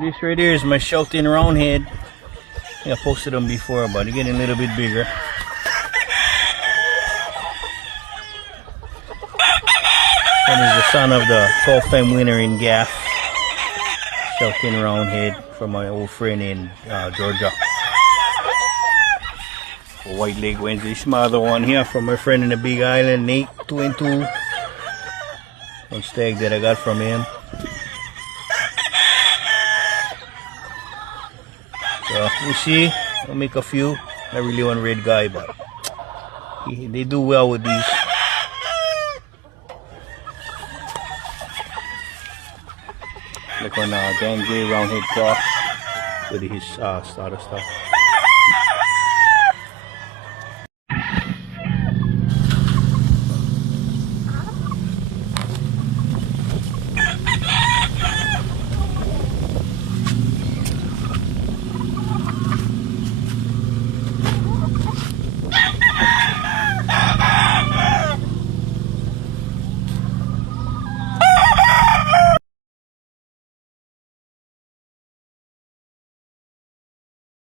This right here is my shouting roundhead. I posted them before, but they're getting a little bit bigger. And is the son of the 12-time winner in Gaff. Shouting roundhead from my old friend in Georgia. White leg Wednesday. Another one here from my friend in the Big Island, Nate, 2 and 2. One stag that I got from him. So we see, I'll make a few. Not really one red guy, but they do well with these. Like on Dan Gray roundhead cross with his starter stuff.